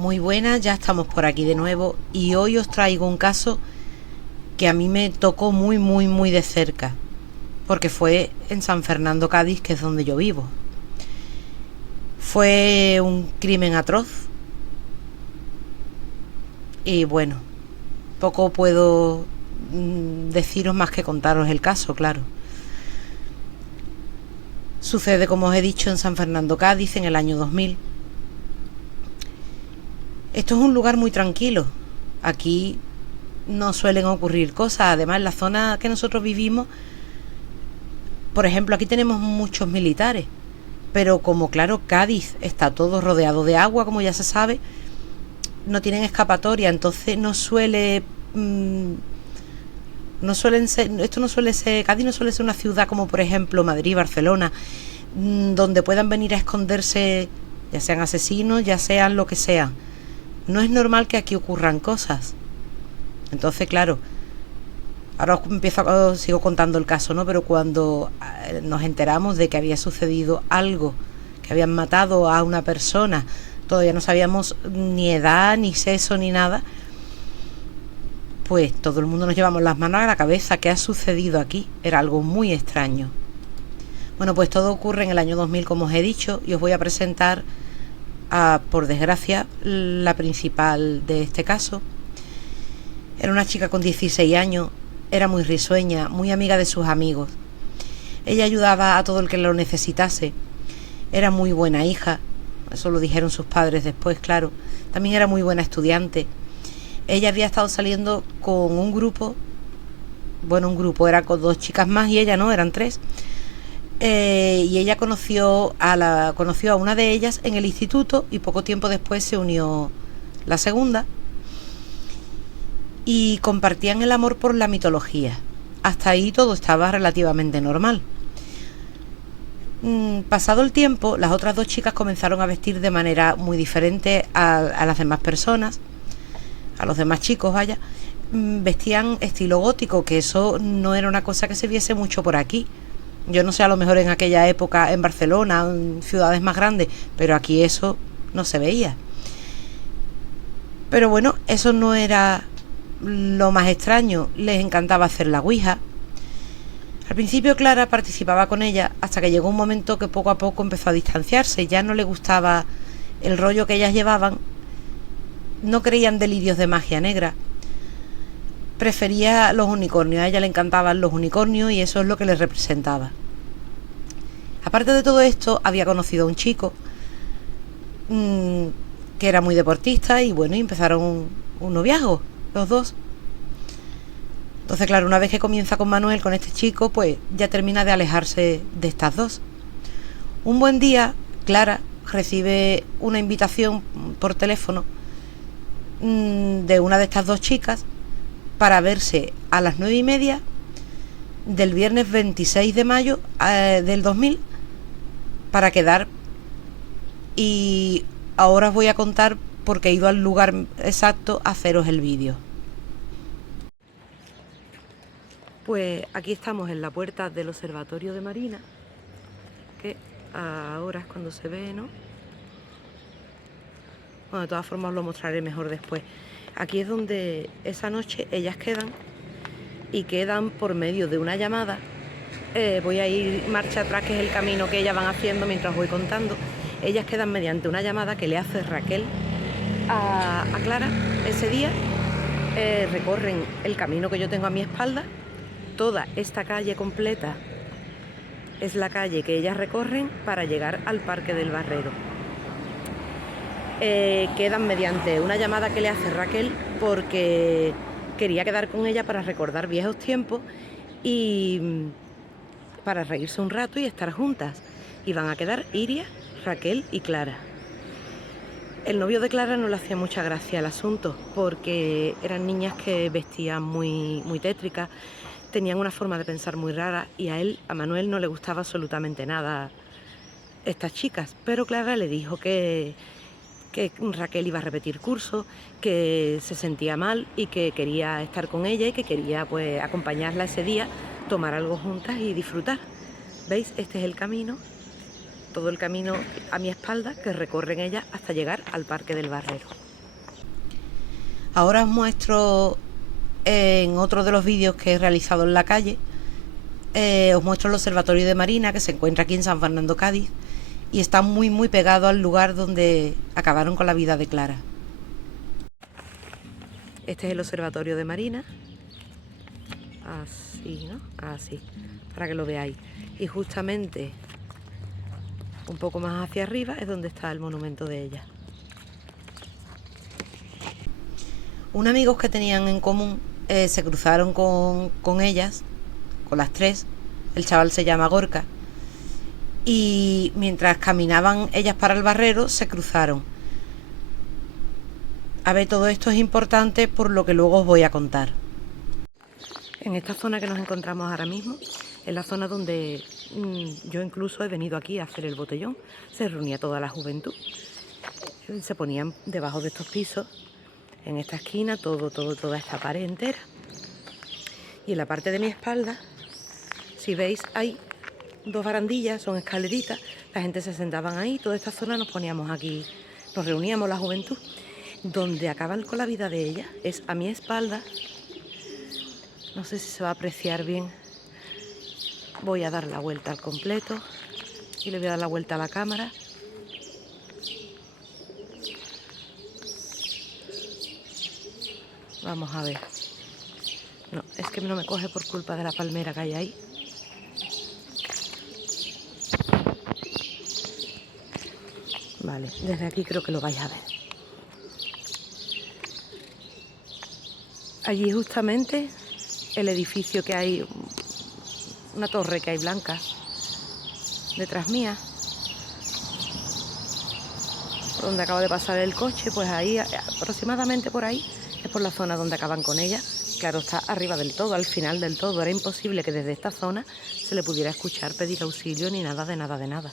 Muy buenas, ya estamos por aquí de nuevo y hoy os traigo un caso que a mí me tocó muy de cerca, porque fue en San Fernando, Cádiz, que es donde yo vivo. Fue un crimen atroz y bueno, poco puedo deciros más que contaros el caso, claro. Sucede, como os he dicho, en San Fernando, Cádiz, en el año 2000. Esto es un lugar muy tranquilo. Aquí no suelen ocurrir cosas. Además, en la zona que nosotros vivimos, por ejemplo, aquí tenemos muchos militares. Pero como claro, Cádiz está todo rodeado de agua, como ya se sabe, no tienen escapatoria, entonces no suele... no suelen ser, esto no suele ser, Cádiz no suele ser una ciudad como por ejemplo Madrid, Barcelona, donde puedan venir a esconderse, ya sean asesinos, ya sean lo que sean. No es normal que aquí ocurran cosas. Entonces, claro, ahora os sigo contando el caso, ¿no? Pero cuando nos enteramos de que había sucedido algo, que habían matado a una persona, todavía no sabíamos ni edad, ni sexo, ni nada, pues todo el mundo nos llevamos las manos a la cabeza. ¿Qué ha sucedido aquí? Era algo muy extraño. Bueno, pues todo ocurre en el año 2000, como os he dicho, y os voy a presentar por desgracia, la principal de este caso. Era una chica con 16 años, era muy risueña, muy amiga de sus amigos. Ella ayudaba a todo el que lo necesitase. Era muy buena hija, eso lo dijeron sus padres después, claro. También era muy buena estudiante. Ella había estado saliendo con un grupo, era con 2 chicas más y ella no, eran 3. Y ella conoció a una de ellas en el instituto y poco tiempo después se unió la segunda y compartían el amor por la mitología. Hasta ahí todo estaba relativamente normal. Pasado el tiempo, las otras 2 chicas comenzaron a vestir de manera muy diferente a las demás personas, a los demás chicos, vaya. Vestían estilo gótico, que eso no era una cosa que se viese mucho por aquí. Yo no sé, a lo mejor en aquella época en Barcelona, en ciudades más grandes, pero aquí eso no se veía. Pero bueno, eso no era lo más extraño. Les encantaba hacer la ouija. Al principio Clara participaba con ella hasta que llegó un momento que poco a poco empezó a distanciarse. Ya no le gustaba el rollo que ellas llevaban. No creían delirios de magia negra. Prefería los unicornios. A ella le encantaban los unicornios y eso es lo que les representaba. Aparte de todo esto, había conocido a un chico que era muy deportista y bueno, y empezaron un noviazgo, los dos. Entonces, claro, una vez que comienza con Manuel, con este chico, pues ya termina de alejarse de estas dos. Un buen día, Clara recibe una invitación por teléfono de una de estas 2 chicas para verse a las 9:30 del viernes 26 de mayo del 2000 para quedar. Y ahora os voy a contar porque he ido al lugar exacto a haceros el vídeo. Pues aquí estamos en la puerta del observatorio de Marina, que ahora es cuando se ve, ¿no? Bueno, de todas formas os lo mostraré mejor después. Aquí es donde esa noche ellas quedan y quedan por medio de una llamada. Voy a ir marcha atrás, que es el camino que ellas van haciendo mientras os voy contando. Ellas quedan mediante una llamada que le hace Raquel a Clara ese día. Recorren el camino que yo tengo a mi espalda. Toda esta calle completa es la calle que ellas recorren para llegar al Parque del Barrero. Quedan mediante una llamada que le hace Raquel porque quería quedar con ella para recordar viejos tiempos y para reírse un rato y estar juntas. Y van a quedar Iria, Raquel y Clara. El novio de Clara no le hacía mucha gracia al asunto porque eran niñas que vestían muy tétricas, tenían una forma de pensar muy rara y a Manuel no le gustaba absolutamente nada estas chicas. Pero Clara le dijo que Raquel iba a repetir curso, que se sentía mal y que quería estar con ella y que quería pues acompañarla ese día, tomar algo juntas y disfrutar. ¿Veis? Este es el camino, todo el camino a mi espalda que recorren ellas hasta llegar al Parque del Barrero. Ahora os muestro en otro de los vídeos que he realizado en la calle, os muestro el Observatorio de Marina, que se encuentra aquí en San Fernando, Cádiz, y está muy pegado al lugar donde acabaron con la vida de Clara. Este es el Observatorio de Marina, así, ¿no? Así, para que lo veáis. Y justamente un poco más hacia arriba es donde está el monumento de ella. Unos amigos que tenían en común se cruzaron con ellas, con las tres. El chaval se llama Gorka. Y mientras caminaban ellas para el barrero, se cruzaron. A ver, todo esto es importante por lo que luego os voy a contar. En esta zona que nos encontramos ahora mismo, es la zona donde yo incluso he venido aquí a hacer el botellón. Se reunía toda la juventud. Se ponían debajo de estos pisos, en esta esquina, toda esta pared entera. Y en la parte de mi espalda, si veis, hay dos barandillas, son escaleritas. La gente se sentaban ahí, toda esta zona nos poníamos aquí, nos reuníamos la juventud. Donde acaban con la vida de ella es a mi espalda. No sé si se va a apreciar bien. Voy a dar la vuelta al completo y le voy a dar la vuelta a la cámara. Vamos a ver. No, es que no me coge por culpa de la palmera que hay ahí. Vale, desde aquí creo que lo vais a ver. Allí justamente el edificio que hay, una torre que hay blanca, detrás mía, por donde acaba de pasar el coche, pues ahí, aproximadamente por ahí, es por la zona donde acaban con ella. Claro, está arriba del todo, al final del todo. Era imposible que desde esta zona se le pudiera escuchar pedir auxilio ni nada de nada de nada.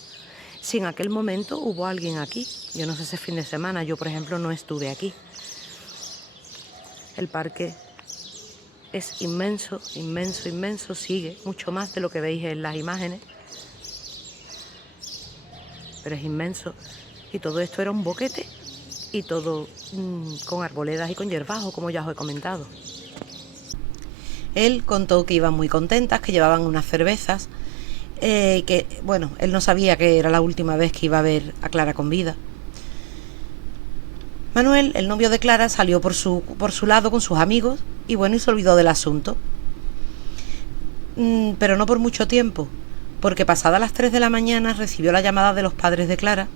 Si en aquel momento hubo alguien aquí, yo no sé, ese fin de semana, yo por ejemplo no estuve aquí. El parque es inmenso, inmenso, inmenso, sigue mucho más de lo que veis en las imágenes, pero es inmenso. Y todo esto era un boquete y todo con arboledas y con hierbajo, como ya os he comentado. Él contó que iban muy contentas, que llevaban unas cervezas, que bueno, él no sabía que era la última vez que iba a ver a Clara con vida. Manuel, el novio de Clara, salió por su lado con sus amigos y bueno, y se olvidó del asunto. Pero no por mucho tiempo, porque pasadas las 3 de la mañana recibió la llamada de los padres de Clara,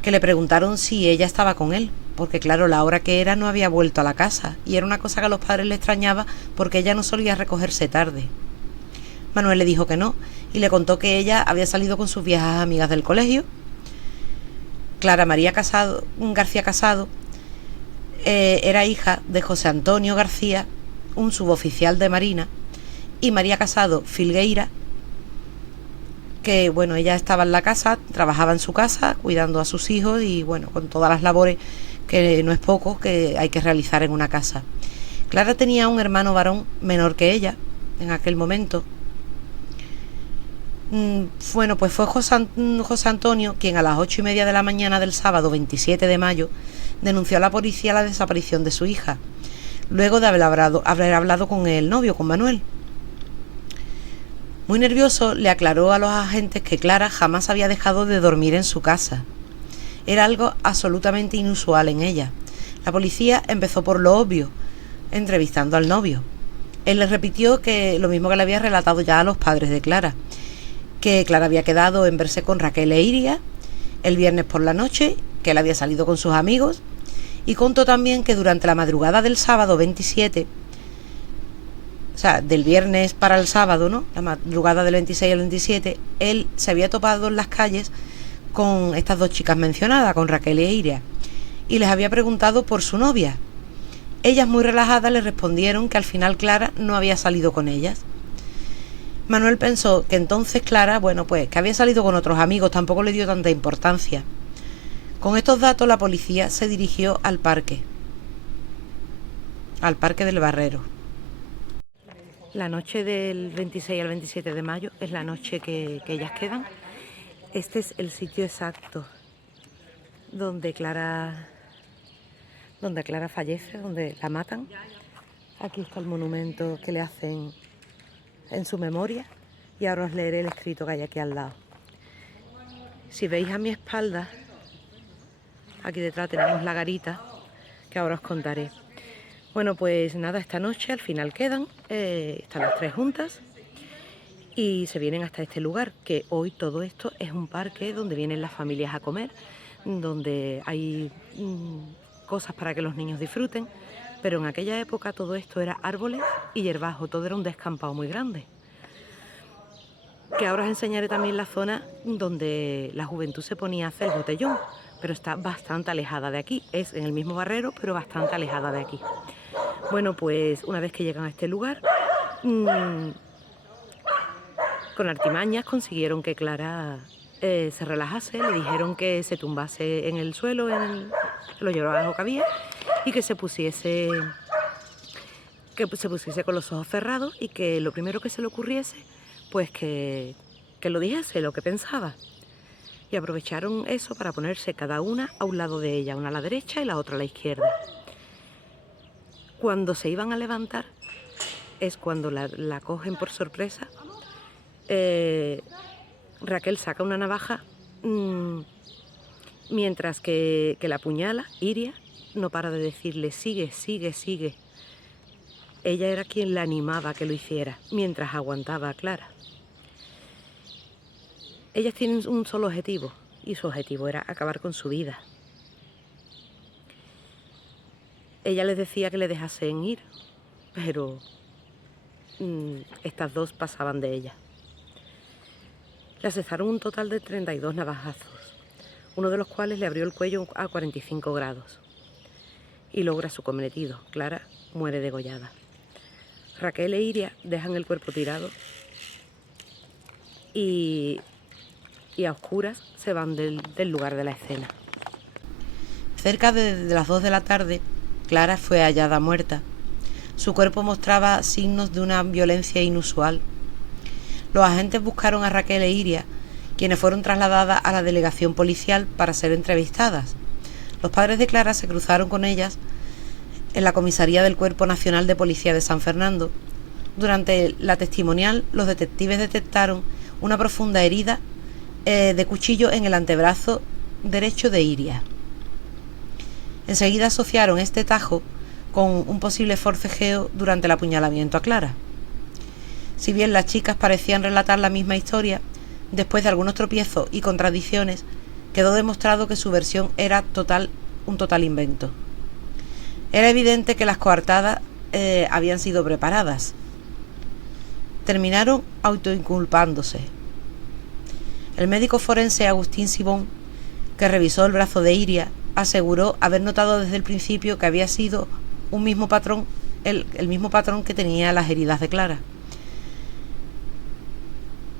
que le preguntaron si ella estaba con él, porque claro, la hora que era no había vuelto a la casa, y era una cosa que a los padres le extrañaba porque ella no solía recogerse tarde. Manuel le dijo que no, y le contó que ella había salido con sus viejas amigas del colegio. Clara María García Casado era hija de José Antonio García, un suboficial de Marina, y María Casado Filgueira, que bueno, ella estaba en la casa, trabajaba en su casa, cuidando a sus hijos y bueno, con todas las labores, que no es poco, que hay que realizar en una casa. Clara tenía un hermano varón menor que ella en aquel momento. Bueno, pues fue José Antonio quien a las 8:30 de la mañana del sábado 27 de mayo denunció a la policía la desaparición de su hija, luego de haber hablado con el novio, con Manuel. Muy nervioso, le aclaró a los agentes que Clara jamás había dejado de dormir en su casa. Era algo absolutamente inusual en ella. La policía empezó por lo obvio, entrevistando al novio. Él le repitió que lo mismo que le había relatado ya a los padres de Clara, que Clara había quedado en verse con Raquel e Iria el viernes por la noche, que él había salido con sus amigos, y contó también que durante la madrugada del sábado 27, o sea, del viernes para el sábado, ¿no?, la madrugada del 26 al 27, él se había topado en las calles con estas dos chicas mencionadas, con Raquel e Iria, y les había preguntado por su novia. Ellas, muy relajadas, le respondieron que al final Clara no había salido con ellas. Manuel pensó que entonces Clara, bueno, pues que había salido con otros amigos, tampoco le dio tanta importancia. Con estos datos la policía se dirigió al parque del Barrero. La noche del 26 al 27 de mayo es la noche que ellas quedan. Este es el sitio exacto donde Clara donde Clara fallece, donde la matan. Aquí está el monumento que le hacen en su memoria y ahora os leeré el escrito que hay aquí al lado. Si veis a mi espalda, aquí detrás tenemos la garita que ahora os contaré. Bueno, pues nada, esta noche al final quedan, están las tres juntas y se vienen hasta este lugar, que hoy todo esto es un parque donde vienen las familias a comer, donde hay cosas para que los niños disfruten, pero en aquella época todo esto era árboles y hierbajo, todo era un descampado muy grande. Que ahora os enseñaré también la zona donde la juventud se ponía a hacer el botellón, pero está bastante alejada de aquí, es en el mismo barrero, pero bastante alejada de aquí. Bueno, pues una vez que llegan a este lugar, con artimañas consiguieron que Clara se relajase, le dijeron que se tumbase en el suelo, en lo hierbajo que había, y que se pusiese con los ojos cerrados y que lo primero que se le ocurriese, pues que lo dijese, lo que pensaba. Y aprovecharon eso para ponerse cada una a un lado de ella, una a la derecha y la otra a la izquierda. Cuando se iban a levantar es cuando la cogen por sorpresa. Raquel saca una navaja mientras que la apuñala. Iria no para de decirle sigue, sigue, sigue. Ella era quien la animaba a que lo hiciera mientras aguantaba a Clara. Ellas tienen un solo objetivo y su objetivo era acabar con su vida. Ella les decía que le dejasen ir, pero estas dos pasaban de ella. Le asestaron un total de 32 navajazos, uno de los cuales le abrió el cuello a 45 grados y logra su cometido. Clara muere degollada. Raquel e Iria dejan el cuerpo tirado y a oscuras se van del lugar de la escena. Cerca de las 2 de la tarde, Clara fue hallada muerta. Su cuerpo mostraba signos de una violencia inusual. Los agentes buscaron a Raquel e Iria, quienes fueron trasladadas a la delegación policial para ser entrevistadas. Los padres de Clara se cruzaron con ellas en la comisaría del Cuerpo Nacional de Policía de San Fernando. Durante la testimonial, los detectives detectaron una profunda herida de cuchillo en el antebrazo derecho de Iria. Enseguida asociaron este tajo con un posible forcejeo durante el apuñalamiento a Clara. Si bien las chicas parecían relatar la misma historia, después de algunos tropiezos y contradicciones, quedó demostrado que su versión era un total invento. Era evidente que las coartadas habían sido preparadas. Terminaron autoinculpándose. El médico forense Agustín Sibón, que revisó el brazo de Iria, aseguró haber notado desde el principio que había sido un mismo patrón, el mismo patrón que tenía las heridas de Clara.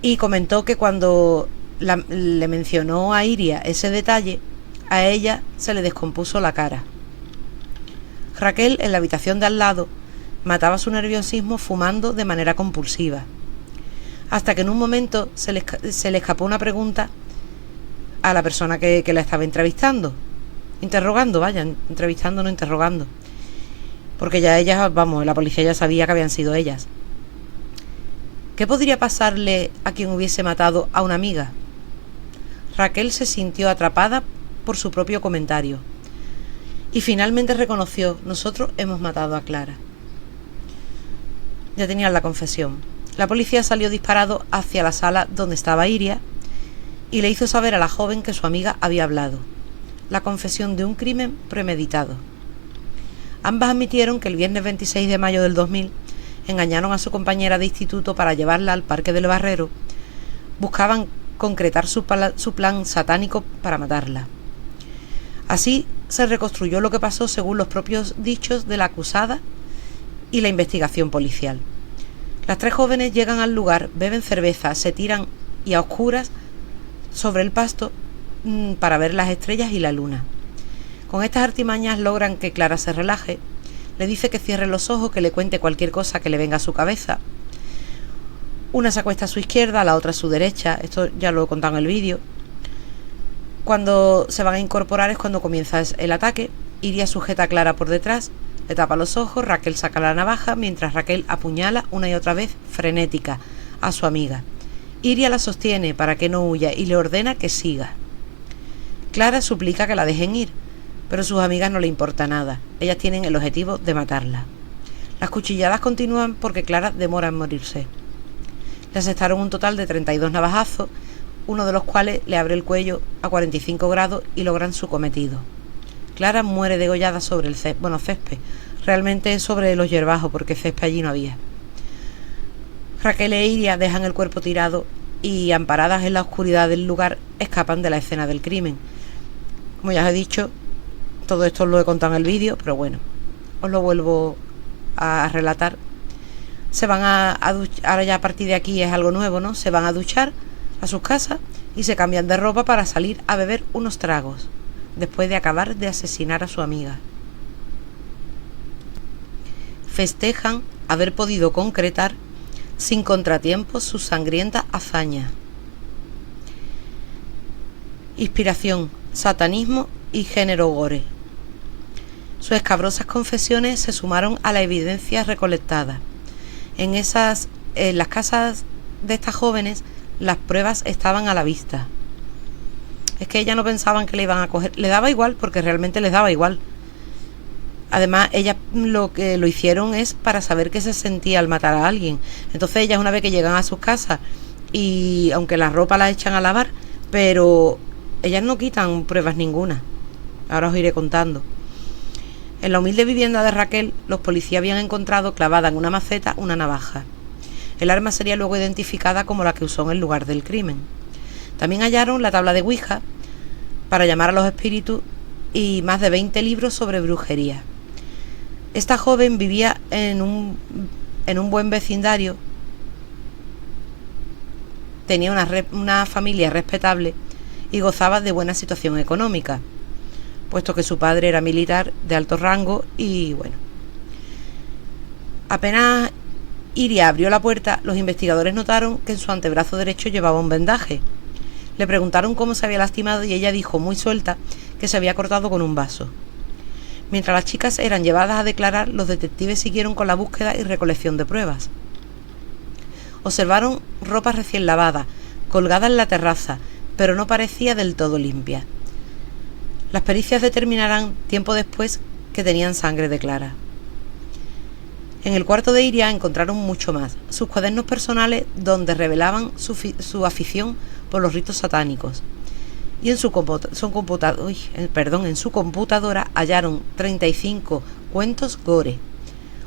Y comentó que cuando le mencionó a Iria ese detalle, a ella se le descompuso la cara. Raquel, en la habitación de al lado, mataba su nerviosismo fumando de manera compulsiva, hasta que en un momento se le escapó una pregunta a la persona que la estaba entrevistando, entrevistando, no interrogando, porque ya ellas, la policía ya sabía que habían sido ellas. ¿Qué podría pasarle a quien hubiese matado a una amiga? Raquel se sintió atrapada por su propio comentario y finalmente reconoció: nosotros hemos matado a Clara. Ya tenían la confesión. La policía salió disparado hacia la sala donde estaba Iria y le hizo saber a la joven que su amiga había hablado. La confesión de un crimen premeditado. Ambas admitieron que el viernes 26 de mayo del 2000 engañaron a su compañera de instituto para llevarla al Parque del Barrero. Buscaban concretar su plan satánico para matarla. Así se reconstruyó lo que pasó según los propios dichos de la acusada y la investigación policial. Las tres jóvenes llegan al lugar, beben cerveza, se tiran y a oscuras sobre el pasto para ver las estrellas y la luna. Con estas artimañas logran que Clara se relaje. Le dice que cierre los ojos, que le cuente cualquier cosa que le venga a su cabeza. Una se acuesta a su izquierda, la otra a su derecha. Esto ya lo he contado en el vídeo. Cuando se van a incorporar es cuando comienza el ataque. Iria sujeta a Clara por detrás, le tapa los ojos, Raquel saca la navaja, mientras Raquel apuñala una y otra vez, frenética, a su amiga. Iria la sostiene para que no huya y le ordena que siga. Clara suplica que la dejen ir, pero a sus amigas no le importa nada. Ellas tienen el objetivo de matarla. Las cuchilladas continúan porque Clara demora en morirse. Le asestaron un total de 32 navajazos, uno de los cuales le abre el cuello a 45 grados y logran su cometido. Clara muere degollada sobre el césped, realmente sobre los hierbajos porque césped allí no había. Raquel e Iria dejan el cuerpo tirado y, amparadas en la oscuridad del lugar, escapan de la escena del crimen. Como ya os he dicho, todo esto os lo he contado en el vídeo, pero bueno, os lo vuelvo a relatar. Se van a duchar, ahora ya a partir de aquí es algo nuevo, ¿no? Se van a duchar a sus casas y se cambian de ropa para salir a beber unos tragos, después de acabar de asesinar a su amiga. Festejan haber podido concretar sin contratiempos su sangrienta hazaña. Inspiración, satanismo y género gore. Sus escabrosas confesiones se sumaron a la evidencia recolectada. En las casas de estas jóvenes, las pruebas estaban a la vista. Es que ellas no pensaban que le iban a coger. Le daba igual, porque realmente les daba igual. Además, ellas lo que lo hicieron es para saber qué se sentía al matar a alguien. Entonces ellas, una vez que llegan a sus casas, y aunque la ropa la echan a lavar, pero ellas no quitan pruebas ninguna. Ahora os iré contando. En la humilde vivienda de Raquel, los policías habían encontrado clavada en una maceta una navaja. El arma sería luego identificada como la que usó en el lugar del crimen. También hallaron la tabla de Ouija para llamar a los espíritus y más de 20 libros sobre brujería. Esta joven vivía en un buen vecindario, tenía una familia respetable y gozaba de buena situación económica, puesto que su padre era militar de alto rango y bueno. Apenas Iria abrió la puerta, los investigadores notaron que en su antebrazo derecho llevaba un vendaje. Le preguntaron cómo se había lastimado y ella dijo muy suelta que se había cortado con un vaso. Mientras las chicas eran llevadas a declarar, los detectives siguieron con la búsqueda y recolección de pruebas. Observaron ropa recién lavada, colgada en la terraza, pero no parecía del todo limpia. Las pericias determinarán tiempo después que tenían sangre de Clara. En el cuarto de Iria encontraron mucho más, sus cuadernos personales donde revelaban su afición por los ritos satánicos. Y en su computadora hallaron 35 cuentos gore,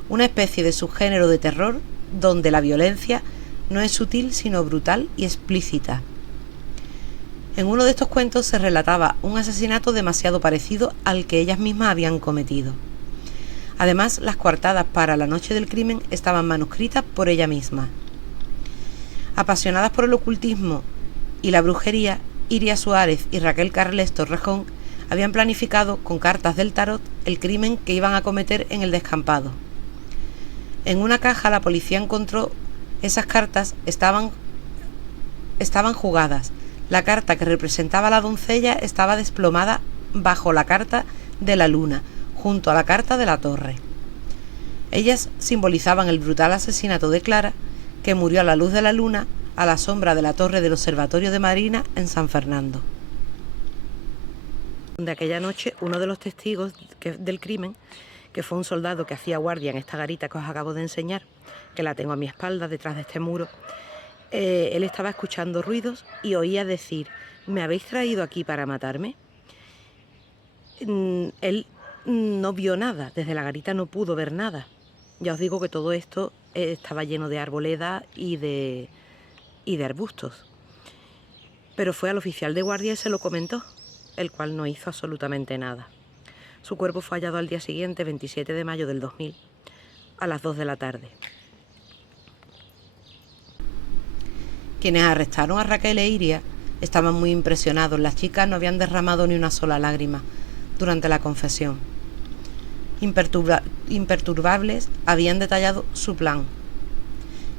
una especie de subgénero de terror donde la violencia no es sutil sino brutal y explícita. En uno de estos cuentos se relataba un asesinato demasiado parecido al que ellas mismas habían cometido. Además, las coartadas para la noche del crimen estaban manuscritas por ella misma. Apasionadas por el ocultismo y la brujería, Iria Suárez y Raquel Carles Torrejón habían planificado con cartas del tarot el crimen que iban a cometer en el descampado. En una caja la policía encontró esas cartas, estaban jugadas. La carta que representaba a la doncella estaba desplomada bajo la carta de la luna, junto a la carta de la torre. Ellas simbolizaban el brutal asesinato de Clara, que murió a la luz de la luna, a la sombra de la torre del Observatorio de Marina en San Fernando. De aquella noche, uno de los testigos del crimen, que fue un soldado que hacía guardia en esta garita que os acabo de enseñar, que la tengo a mi espalda detrás de este muro, él estaba escuchando ruidos y oía decir: ¿me habéis traído aquí para matarme? Él no vio nada, desde la garita no pudo ver nada. Ya os digo que todo esto estaba lleno de arboleda y de arbustos. Pero fue al oficial de guardia y se lo comentó, el cual no hizo absolutamente nada. Su cuerpo fue hallado al día siguiente, 27 de mayo del 2000, a las 2 de la tarde. Quienes arrestaron a Raquel e Iria estaban muy impresionados. Las chicas no habían derramado ni una sola lágrima durante la confesión. Imperturbables, habían detallado su plan.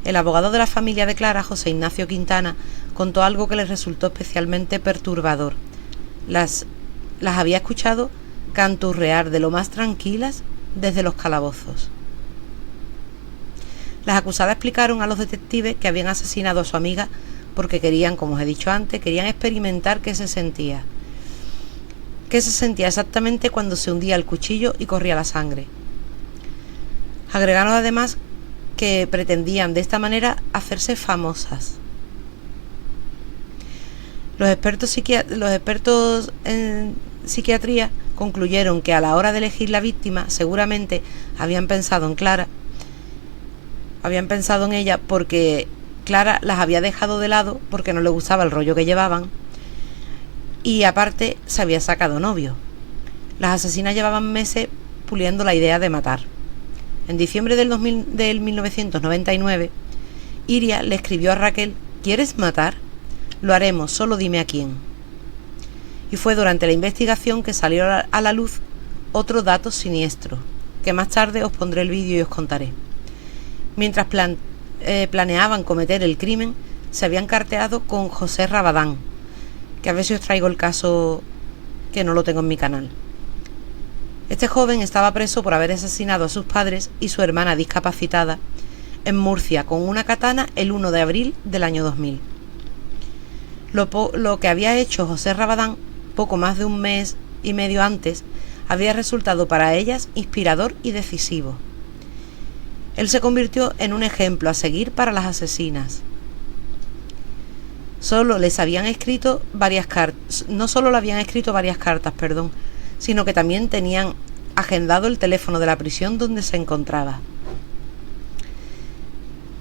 El abogado de la familia de Clara, José Ignacio Quintana, contó algo que les resultó especialmente perturbador. Las había escuchado canturrear de lo más tranquilas desde los calabozos. Las acusadas explicaron a los detectives que habían asesinado a su amiga porque querían, como os he dicho antes, querían experimentar qué se sentía exactamente cuando se hundía el cuchillo y corría la sangre. Agregaron además que pretendían de esta manera hacerse famosas. Los expertos en psiquiatría concluyeron que a la hora de elegir la víctima seguramente habían pensado en Clara, habían pensado en ella porque Clara las había dejado de lado porque no le gustaba el rollo que llevaban y aparte se había sacado novio. Las asesinas llevaban meses puliendo la idea de matar. En diciembre del 1999, Iria le escribió a Raquel: ¿quieres matar? Lo haremos, solo dime a quién. Y fue durante la investigación que salió a la luz otro dato siniestro, que más tarde os pondré el vídeo y os contaré. Mientras planeaban cometer el crimen, se habían carteado con José Rabadán, que a ver si os traigo el caso, que no lo tengo en mi canal. Este joven estaba preso por haber asesinado a sus padres y su hermana discapacitada en Murcia con una katana el 1 de abril del año 2000. Lo que había hecho José Rabadán poco más de un mes y medio antes había resultado para ellas inspirador y decisivo. Él se convirtió en un ejemplo a seguir para las asesinas. No solo le habían escrito varias cartas, sino que también tenían agendado el teléfono de la prisión donde se encontraba.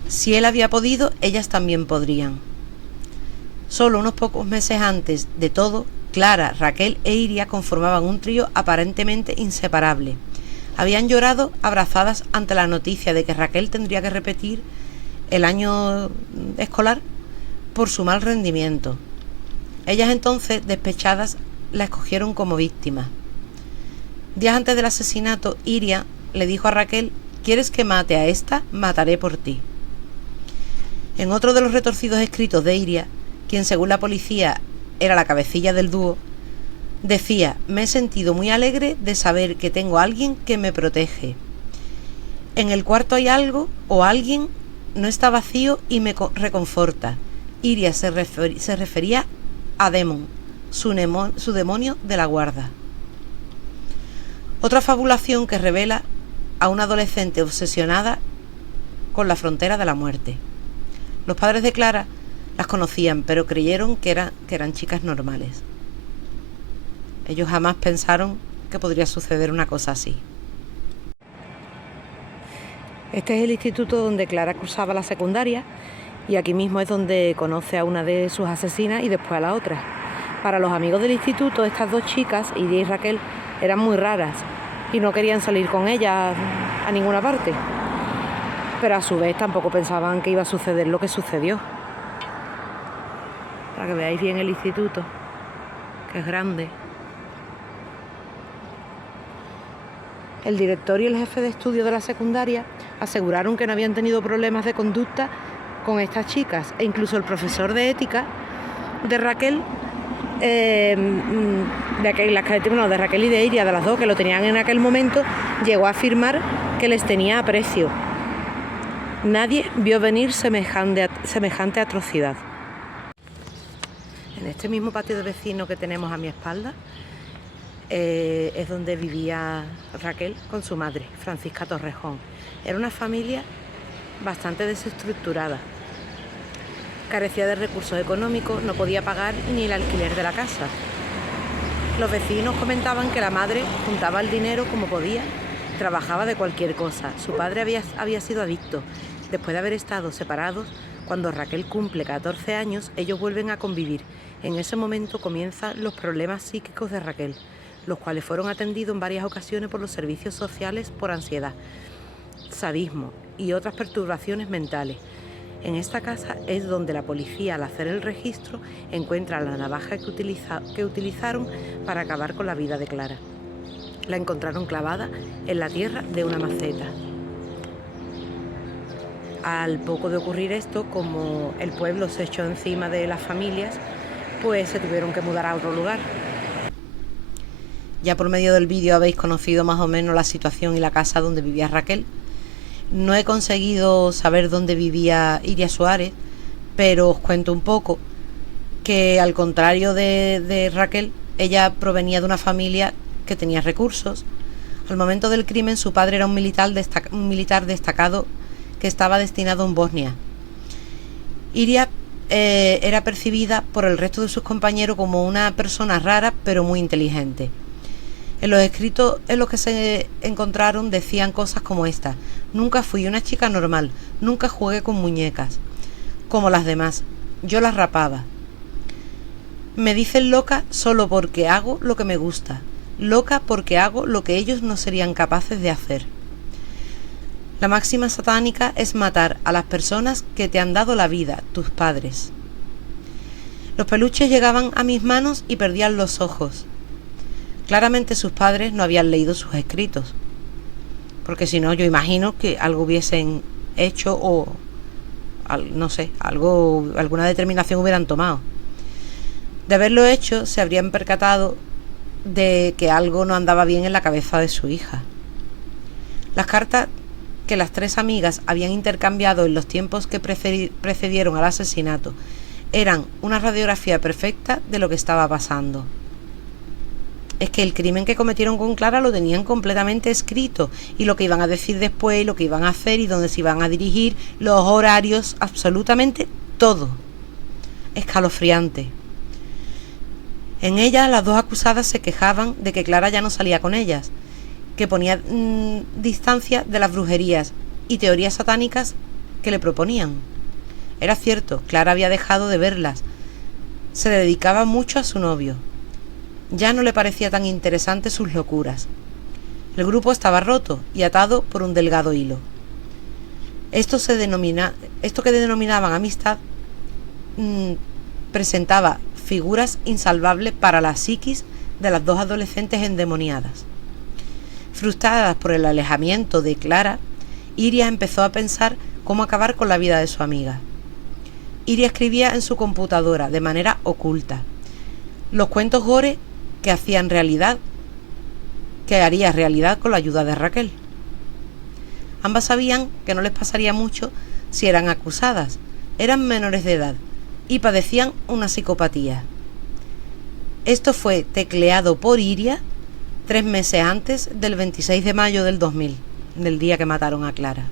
Si él había podido, ellas también podrían. Solo unos pocos meses antes de todo, Clara, Raquel e Iria conformaban un trío aparentemente inseparable. Habían llorado abrazadas ante la noticia de que Raquel tendría que repetir el año escolar por su mal rendimiento. Ellas entonces, despechadas, la escogieron como víctima. Días antes del asesinato, Iria le dijo a Raquel: ¿quieres que mate a esta? Mataré por ti. En otro de los retorcidos escritos de Iria, quien según la policía era la cabecilla del dúo, decía: me he sentido muy alegre de saber que tengo a alguien que me protege. En el cuarto hay algo o alguien, no está vacío y me reconforta. Iria se refería a Demon, su demonio de la guarda. Otra fabulación que revela a una adolescente obsesionada con la frontera de la muerte. Los padres de Clara las conocían, pero creyeron que eran chicas normales. Ellos jamás pensaron que podría suceder una cosa así. Este es el instituto donde Clara cursaba la secundaria y aquí mismo es donde conoce a una de sus asesinas y después a la otra. Para los amigos del instituto, estas dos chicas, Iria y Raquel, eran muy raras y no querían salir con ellas a ninguna parte. Pero a su vez tampoco pensaban que iba a suceder lo que sucedió. Para que veáis bien el instituto, que es grande. El director y el jefe de estudio de la secundaria aseguraron que no habían tenido problemas de conducta con estas chicas, e incluso el profesor de ética de Raquel, de Raquel y de Iria, de las dos que lo tenían en aquel momento, llegó a afirmar que les tenía aprecio. Nadie vio venir semejante atrocidad. En este mismo patio de vecinos que tenemos a mi espalda es donde vivía Raquel con su madre, Francisca Torrejón. Era una familia bastante desestructurada. Carecía de recursos económicos, no podía pagar ni el alquiler de la casa. Los vecinos comentaban que la madre juntaba el dinero como podía, trabajaba de cualquier cosa. Su padre había sido adicto. Después de haber estado separados, cuando Raquel cumple 14 años, ellos vuelven a convivir. En ese momento comienzan los problemas psíquicos de Raquel, los cuales fueron atendidos en varias ocasiones por los servicios sociales por ansiedad, sadismo y otras perturbaciones mentales. En esta casa es donde la policía, al hacer el registro, encuentra la navaja que utilizaron para acabar con la vida de Clara. La encontraron clavada en la tierra de una maceta. Al poco de ocurrir esto, como el pueblo se echó encima de las familias, pues se tuvieron que mudar a otro lugar. Ya por medio del vídeo habéis conocido más o menos la situación y la casa donde vivía Raquel. No he conseguido saber dónde vivía Iria Suárez, pero os cuento un poco que, al contrario de Raquel, ella provenía de una familia que tenía recursos. Al momento del crimen, su padre era un militar destacado que estaba destinado en Bosnia. Iria era percibida por el resto de sus compañeros como una persona rara pero muy inteligente. En los escritos en los que se encontraron decían cosas como esta: nunca fui una chica normal, nunca jugué con muñecas como las demás, yo las rapaba. Me dicen loca solo porque hago lo que me gusta, loca porque hago lo que ellos no serían capaces de hacer. La máxima satánica es matar a las personas que te han dado la vida, tus padres. Los peluches llegaban a mis manos y perdían los ojos. Claramente sus padres no habían leído sus escritos, porque si no, yo imagino que algo hubiesen hecho o, no sé, alguna determinación hubieran tomado. De haberlo hecho, se habrían percatado de que algo no andaba bien en la cabeza de su hija. Las cartas que las tres amigas habían intercambiado en los tiempos que precedieron al asesinato eran una radiografía perfecta de lo que estaba pasando. Es que el crimen que cometieron con Clara lo tenían completamente escrito, y lo que iban a decir después, lo que iban a hacer y dónde se iban a dirigir, los horarios, absolutamente todo. Escalofriante. En ella, las dos acusadas se quejaban de que Clara ya no salía con ellas, que ponía distancia de las brujerías y teorías satánicas que le proponían. Era cierto, Clara había dejado de verlas. Se dedicaba mucho a su novio. Ya no le parecía tan interesante sus locuras. El grupo estaba roto y atado por un delgado hilo. Esto que denominaban amistad presentaba figuras insalvables para la psiquis de las dos adolescentes endemoniadas. Frustradas por el alejamiento de Clara, Iria empezó a pensar cómo acabar con la vida de su amiga. Iria escribía en su computadora de manera oculta los cuentos gore que haría realidad con la ayuda de Raquel. Ambas sabían que no les pasaría mucho si eran acusadas. Eran menores de edad y padecían una psicopatía. Esto fue tecleado por Iria 3 meses antes del 26 de mayo del 2000, del día que mataron a Clara.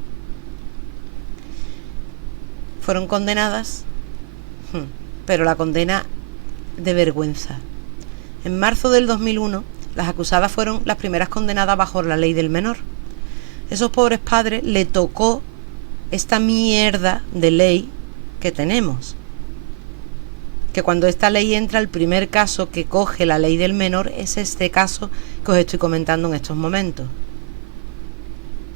Fueron condenadas, pero la condena de vergüenza. En marzo del 2001, las acusadas fueron las primeras condenadas bajo la ley del menor. Esos pobres padres le tocó esta mierda de ley que tenemos. Que cuando esta ley entra, el primer caso que coge la ley del menor es este caso que os estoy comentando en estos momentos.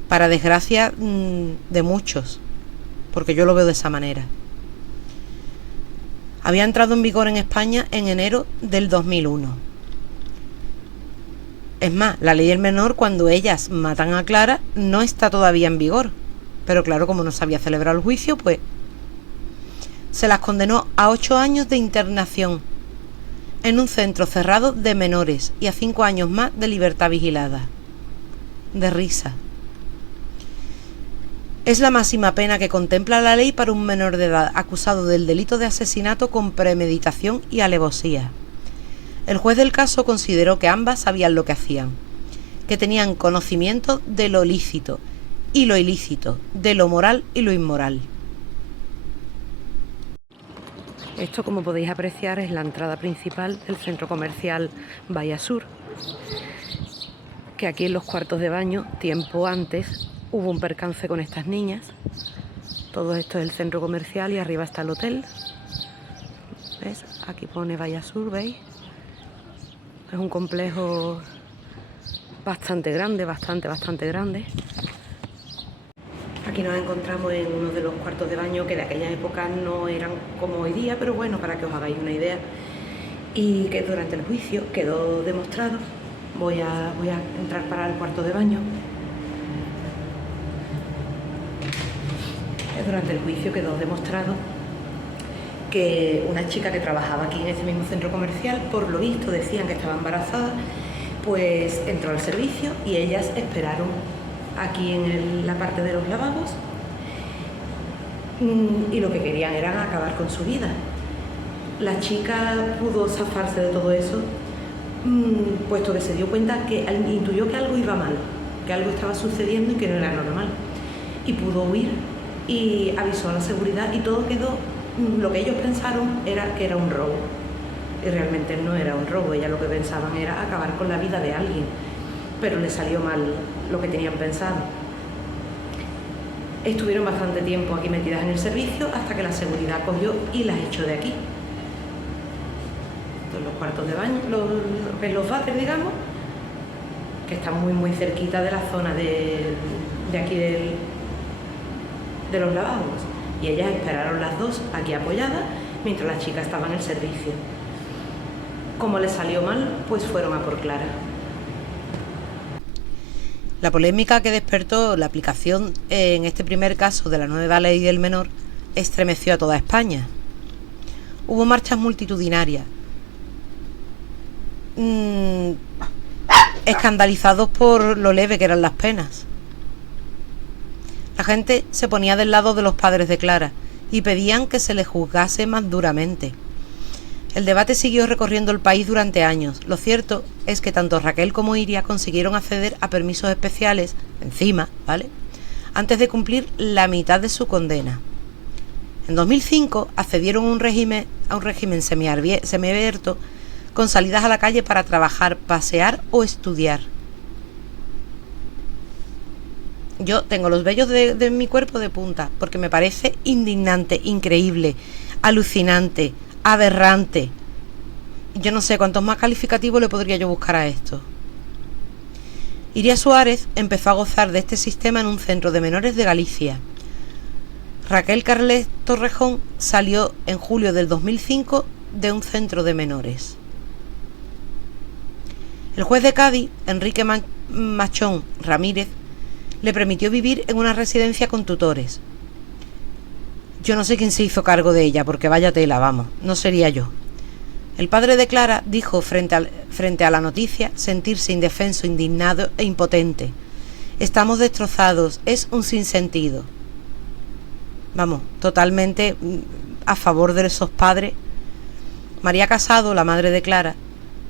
Para desgracia de muchos, porque yo lo veo de esa manera. Había entrado en vigor en España en enero del 2001. Es más, la ley del menor, cuando ellas matan a Clara, no está todavía en vigor. Pero claro, como no se había celebrado el juicio, pues se las condenó a 8 años de internación en un centro cerrado de menores y a 5 años más de libertad vigilada. De risa. Es la máxima pena que contempla la ley para un menor de edad acusado del delito de asesinato con premeditación y alevosía. El juez del caso consideró que ambas sabían lo que hacían, que tenían conocimiento de lo lícito y lo ilícito, de lo moral y lo inmoral. Esto, como podéis apreciar, es la entrada principal del centro comercial Bahía Sur, que aquí en los cuartos de baño, tiempo antes, hubo un percance con estas niñas. Todo esto es el centro comercial y arriba está el hotel. ¿Ves? Aquí pone Bahía Sur, ¿veis? Es un complejo bastante grande, bastante grande. Aquí nos encontramos en uno de los cuartos de baño que de aquella época no eran como hoy día, pero bueno, para que os hagáis una idea. Y que durante el juicio quedó demostrado. Voy a entrar para el cuarto de baño. Durante el juicio quedó demostrado que una chica que trabajaba aquí en ese mismo centro comercial, por lo visto decían que estaba embarazada, pues entró al servicio y ellas esperaron aquí en la parte de los lavabos, y lo que querían era acabar con su vida. La chica pudo zafarse de todo eso, puesto que se dio cuenta que intuyó que algo iba mal, que algo estaba sucediendo y que no era normal, y pudo huir y avisó a la seguridad, y todo quedó, lo que ellos pensaron era que era un robo, y realmente no era un robo. Ellas lo que pensaban era acabar con la vida de alguien, pero le salió mal lo que tenían pensado. Estuvieron bastante tiempo aquí metidas en el servicio hasta que la seguridad cogió y las echó de aquí. Entonces, los cuartos de baño, los váteres, digamos, que están muy cerquita de la zona de aquí de los lavabos. Y ellas esperaron las dos aquí apoyadas mientras la chica estaba en el servicio. Como les salió mal, pues fueron a por Clara. La polémica que despertó la aplicación en este primer caso de la nueva ley del menor estremeció a toda España. Hubo marchas multitudinarias, escandalizados por lo leve que eran las penas. La gente se ponía del lado de los padres de Clara y pedían que se les juzgase más duramente. El debate siguió recorriendo el país durante años. Lo cierto es que tanto Raquel como Iria consiguieron acceder a permisos especiales, encima, ¿vale?, antes de cumplir la mitad de su condena. En 2005 accedieron a un régimen semiabierto, con salidas a la calle para trabajar, pasear o estudiar. Yo tengo los vellos de mi cuerpo de punta, porque me parece indignante, increíble, alucinante, aberrante. Yo no sé cuántos más calificativos le podría yo buscar a esto. Iria Suárez empezó a gozar de este sistema en un centro de menores de Galicia. Raquel Carles Torrejón salió en julio del 2005 de un centro de menores. El juez de Cádiz, Enrique Machón Ramírez, le permitió vivir en una residencia con tutores. Yo no sé quién se hizo cargo de ella, porque vaya tela, vamos, no sería yo. El padre de Clara dijo frente a la noticia sentirse indefenso, indignado e impotente. Estamos destrozados, es un sinsentido. Vamos, totalmente a favor de esos padres. María Casado, la madre de Clara,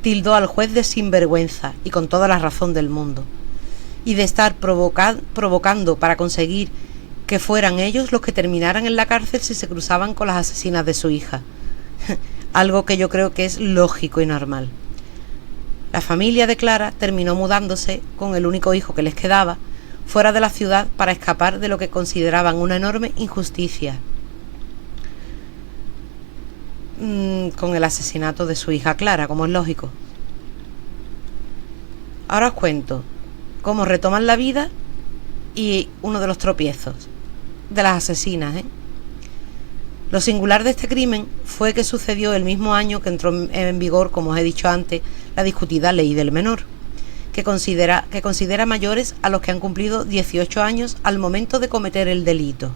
tildó al juez de sinvergüenza, y con toda la razón del mundo, y de estar provocando para conseguir que fueran ellos los que terminaran en la cárcel si se cruzaban con las asesinas de su hija. Algo que yo creo que es lógico y normal. La familia de Clara terminó mudándose con el único hijo que les quedaba fuera de la ciudad para escapar de lo que consideraban una enorme injusticia, con el asesinato de su hija Clara, como es lógico. Ahora os cuento cómo retoman la vida y uno de los tropiezos de las asesinas, Lo singular de este crimen fue que sucedió el mismo año que entró en vigor, como os he dicho antes, la discutida ley del menor, que considera mayores a los que han cumplido 18 años al momento de cometer el delito.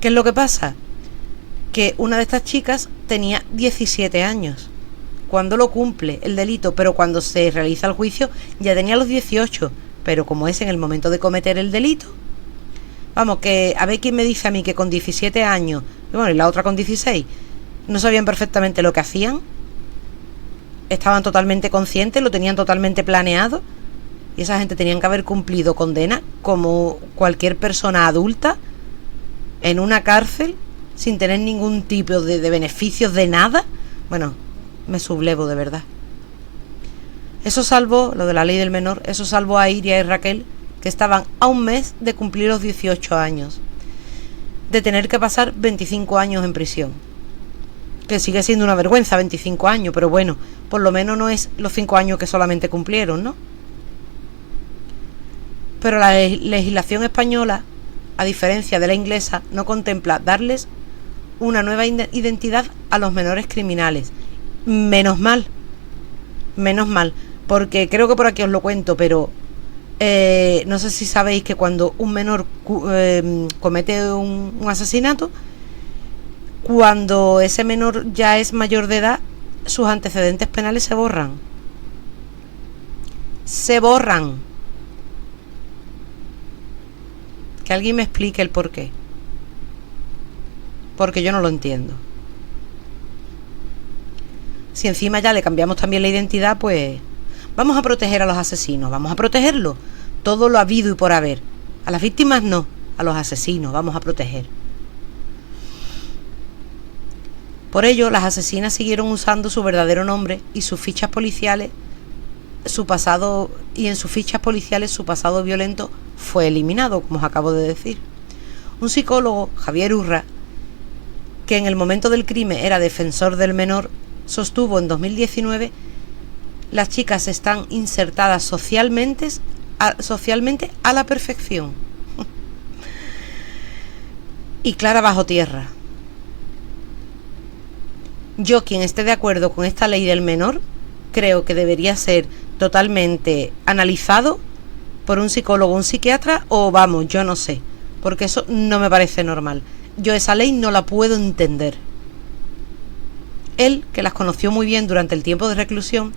¿Qué es lo que pasa? Que una de estas chicas tenía 17 años cuando lo cumple el delito, pero cuando se realiza el juicio ya tenía los 18, pero como es en el momento de cometer el delito, vamos, que a ver quién me dice a mí que con 17 años, bueno, y la otra con 16, no sabían perfectamente lo que hacían, estaban totalmente conscientes, lo tenían totalmente planeado, y esa gente tenían que haber cumplido condena como cualquier persona adulta en una cárcel sin tener ningún tipo de beneficios de nada. Bueno, me sublevo de verdad. Eso salvó, lo de la ley del menor, eso salvó a Iria y Raquel, que estaban a un mes de cumplir los 18 años, de tener que pasar 25 años en prisión. Que sigue siendo una vergüenza 25 años, pero bueno, por lo menos no es los 5 años que solamente cumplieron, ¿no? Pero la legislación española, a diferencia de la inglesa, no contempla darles una nueva identidad a los menores criminales. Menos mal, porque creo que por aquí os lo cuento, pero no sé si sabéis que cuando un menor comete un asesinato, cuando ese menor ya es mayor de edad, sus antecedentes penales se borran. se borran. Que alguien me explique el por qué. Porque yo no lo entiendo. Si encima ya le cambiamos también la identidad, pues vamos a proteger a los asesinos, vamos a protegerlos. Todo lo habido y por haber. A las víctimas no, a los asesinos vamos a proteger. Por ello, las asesinas siguieron usando su verdadero nombre y sus fichas policiales, su pasado violento fue eliminado, como os acabo de decir. Un psicólogo, Javier Urra, que en el momento del crimen era defensor del menor, sostuvo en 2019: las chicas están insertadas socialmente a la perfección. Y Clara bajo tierra. Yo, quien esté de acuerdo con esta ley del menor, creo que debería ser totalmente analizado por un psicólogo, un psiquiatra, o vamos, yo no sé, porque eso no me parece normal. Yo esa ley no la puedo entender. Él, que las conoció muy bien durante el tiempo de reclusión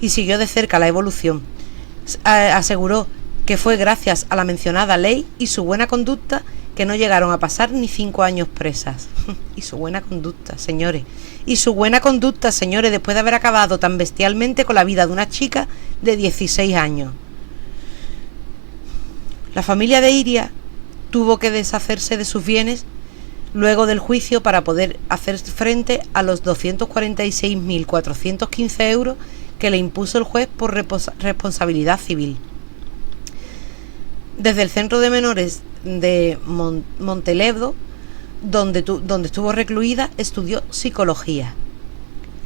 y siguió de cerca la evolución, aseguró que fue gracias a la mencionada ley y su buena conducta que no llegaron a pasar ni 5 años presas. Y su buena conducta, señores. Y su buena conducta, señores, después de haber acabado tan bestialmente con la vida de una chica de 16 años. La familia de Iria tuvo que deshacerse de sus bienes luego del juicio para poder hacer frente a los 246.415 euros que le impuso el juez por responsabilidad civil. Desde el centro de menores de Monteledo, donde estuvo recluida, estudió psicología.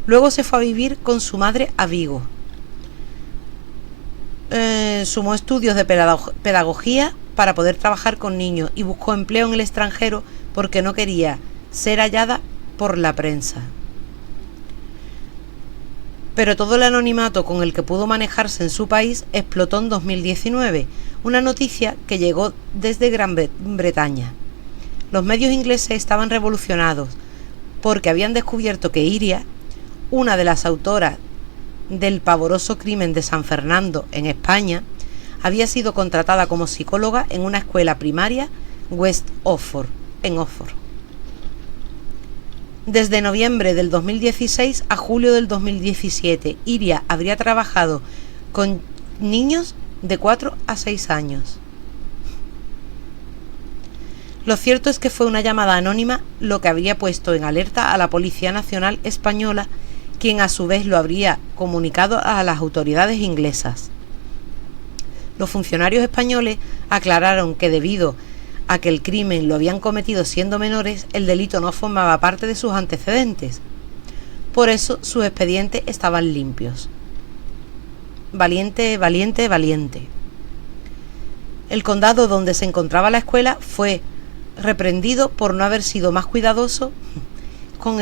Luego se fue a vivir con su madre a Vigo. Sumó estudios de pedagogía para poder trabajar con niños y buscó empleo en el extranjero porque no quería ser hallada por la prensa. Pero todo el anonimato con el que pudo manejarse en su país explotó en 2019, una noticia que llegó desde Gran Bretaña. Los medios ingleses estaban revolucionados porque habían descubierto que Iria, una de las autoras del pavoroso crimen de San Fernando en España, había sido contratada como psicóloga en una escuela primaria West Oxford, en Oxford. Desde noviembre del 2016 a julio del 2017, Iria habría trabajado con niños de 4 a 6 años. Lo cierto es que fue una llamada anónima lo que habría puesto en alerta a la Policía Nacional Española, quien a su vez lo habría comunicado a las autoridades inglesas. Los funcionarios españoles aclararon que debido a que el crimen lo habían cometido siendo menores, el delito no formaba parte de sus antecedentes. Por eso sus expedientes estaban limpios. Valiente, valiente, valiente. El condado donde se encontraba la escuela fue reprendido por no haber sido más cuidadoso con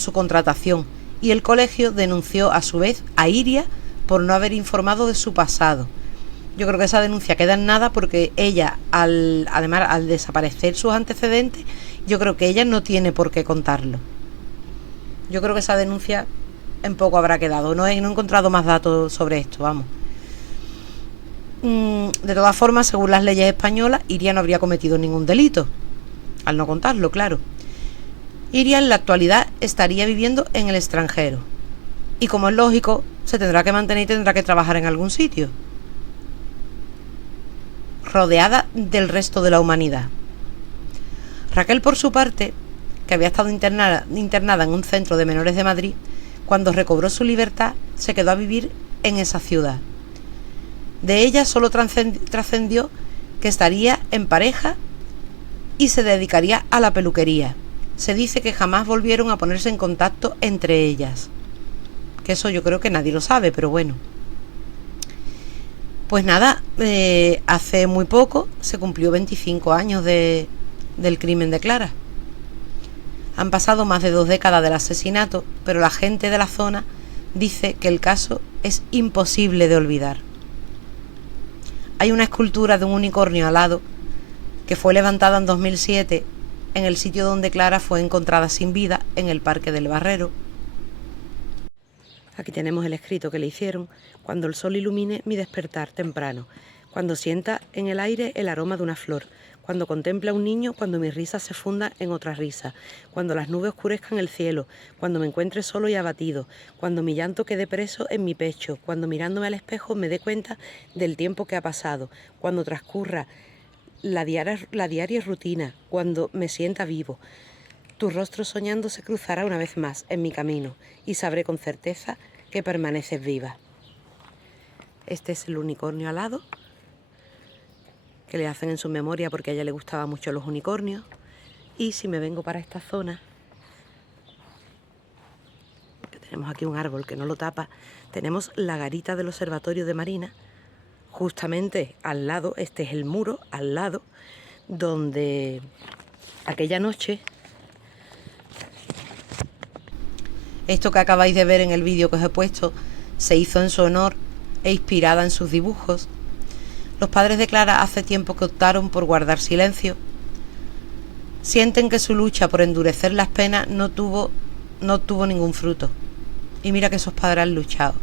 su contratación, y el colegio denunció a su vez a Iria por no haber informado de su pasado. Yo creo que esa denuncia queda en nada porque ella, además al desaparecer sus antecedentes, yo creo que ella no tiene por qué contarlo. Yo creo que esa denuncia en poco habrá quedado. No he encontrado más datos sobre esto, vamos. De todas formas, según las leyes españolas, Iria no habría cometido ningún delito, al no contarlo, claro. Iria en la actualidad estaría viviendo en el extranjero y, como es lógico, se tendrá que mantener y tendrá que trabajar en algún sitio, rodeada del resto de la humanidad. Raquel, por su parte, que había estado internada en un centro de menores de Madrid, cuando recobró su libertad, se quedó a vivir en esa ciudad. De ella solo trascendió que estaría en pareja y se dedicaría a la peluquería. Se dice que jamás volvieron a ponerse en contacto entre ellas. Que eso yo creo que nadie lo sabe, pero bueno. Pues nada, hace muy poco se cumplió 25 años del crimen de Clara. Han pasado más de 2 décadas del asesinato, pero la gente de la zona dice que el caso es imposible de olvidar. Hay una escultura de un unicornio alado que fue levantada en 2007 en el sitio donde Clara fue encontrada sin vida, en el Parque del Barrero. Aquí tenemos el escrito que le hicieron: cuando el sol ilumine mi despertar temprano, cuando sienta en el aire el aroma de una flor, cuando contemple a un niño, cuando mi risa se funda en otra risa, cuando las nubes oscurezcan el cielo, cuando me encuentre solo y abatido, cuando mi llanto quede preso en mi pecho, cuando mirándome al espejo me dé cuenta del tiempo que ha pasado, cuando transcurra la diaria rutina, cuando me sienta vivo. Tu rostro soñando se cruzará una vez más en mi camino y sabré con certeza que permaneces viva. Este es el unicornio alado que le hacen en su memoria porque a ella le gustaban mucho los unicornios. Y si me vengo para esta zona, que tenemos aquí un árbol que no lo tapa, tenemos la garita del observatorio de Marina, justamente al lado. Este es el muro al lado donde aquella noche, esto que acabáis de ver en el vídeo que os he puesto, se hizo en su honor e inspirada en sus dibujos. Los padres de Clara hace tiempo que optaron por guardar silencio. Sienten que su lucha por endurecer las penas no tuvo ningún fruto. Y mira que esos padres han luchado.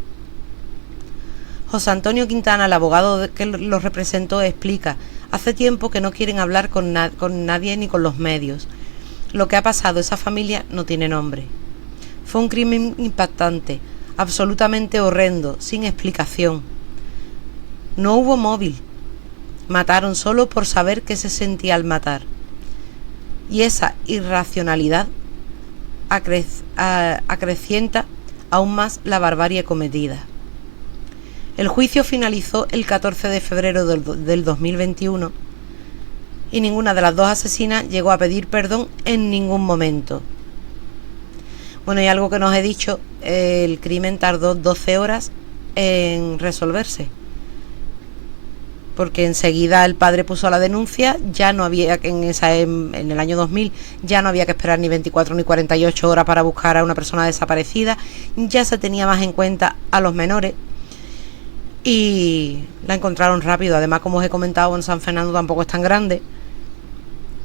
José Antonio Quintana, el abogado que los representó, explica: hace tiempo que no quieren hablar con nadie ni con los medios. Lo que ha pasado a esa familia no tiene nombre. Fue un crimen impactante, absolutamente horrendo, sin explicación. No hubo móvil. Mataron solo por saber qué se sentía al matar. Y esa irracionalidad acrecienta aún más la barbarie cometida. El juicio finalizó el 14 de febrero del 2021 y ninguna de las dos asesinas llegó a pedir perdón en ningún momento. Bueno, y algo que nos he dicho, el crimen tardó 12 horas en resolverse, porque enseguida el padre puso la denuncia. Ya no había, en el año 2000, ya no había que esperar ni 24 ni 48 horas para buscar a una persona desaparecida, ya se tenía más en cuenta a los menores y la encontraron rápido. Además, como os he comentado, en San Fernando tampoco es tan grande,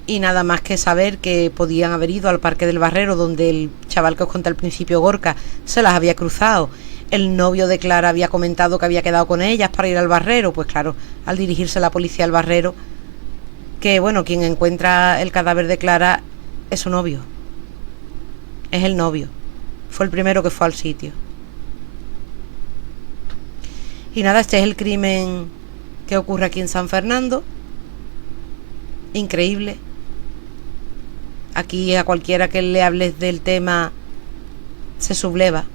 y nada más que saber que podían haber ido al Parque del Barrero, donde el chaval que os conté al principio, Gorka, se las había cruzado. El novio de Clara había comentado que había quedado con ellas para ir al Barrero. Pues claro, al dirigirse la policía al Barrero, que bueno, quien encuentra el cadáver de Clara es su novio, es el novio, fue el primero que fue al sitio. Y nada, este es el crimen que ocurre aquí en San Fernando. Increíble. Aquí a cualquiera que le hables del tema se subleva.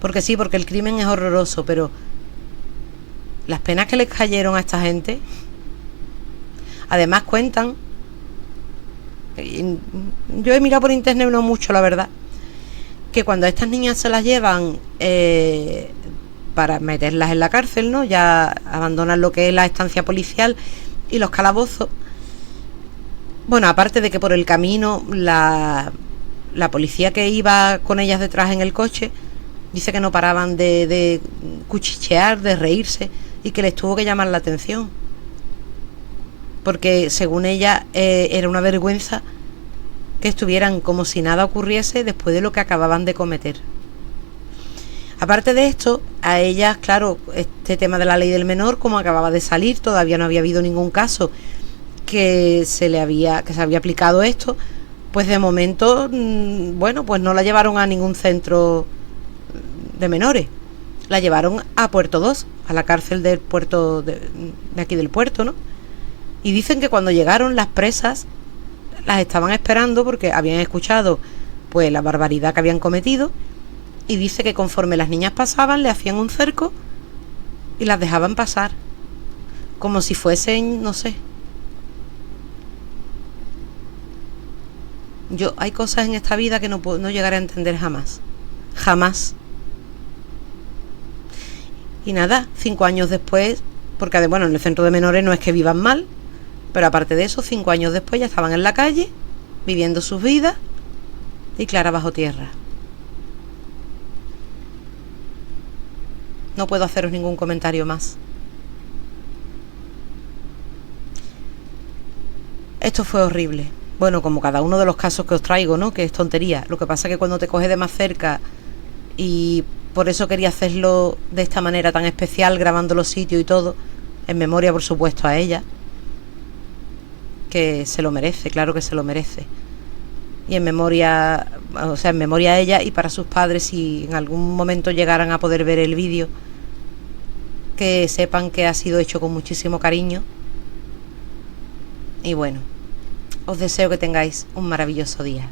Porque sí, porque el crimen es horroroso, pero las penas que les cayeron a esta gente, además cuentan, yo he mirado por internet, no mucho la verdad, que cuando a estas niñas se las llevan para meterlas en la cárcel, ¿no? Ya abandonan lo que es la estancia policial y los calabozos. Bueno, aparte de que por el camino la policía que iba con ellas detrás en el coche dice que no paraban de cuchichear, de reírse, y que les tuvo que llamar la atención, porque según ella era una vergüenza que estuvieran como si nada ocurriese después de lo que acababan de cometer. Aparte de esto, a ellas, claro, este tema de la ley del menor, como acababa de salir, todavía no había habido ningún caso que se había aplicado esto, pues de momento, bueno, pues no la llevaron a ningún centro de menores, la llevaron a Puerto 2, a la cárcel del puerto de aquí del puerto, ¿no? Y dicen que cuando llegaron, las presas las estaban esperando porque habían escuchado pues la barbaridad que habían cometido, y dice que conforme las niñas pasaban le hacían un cerco y las dejaban pasar como si fuesen, no sé. Hay cosas en esta vida que no llegaré a entender jamás. Jamás. Y nada, 5 años después, porque bueno, en el centro de menores no es que vivan mal, pero aparte de eso, 5 años después ya estaban en la calle, viviendo sus vidas, y Clara bajo tierra. No puedo haceros ningún comentario más. Esto fue horrible. Bueno, como cada uno de los casos que os traigo, ¿no? Que es tontería. Lo que pasa es que cuando te coge de más cerca y por eso quería hacerlo de esta manera tan especial, grabando los sitios y todo, en memoria por supuesto a ella, que se lo merece, claro que se lo merece. Y en memoria, o sea, en memoria a ella y para sus padres, si en algún momento llegaran a poder ver el vídeo, que sepan que ha sido hecho con muchísimo cariño. Y bueno, os deseo que tengáis un maravilloso día.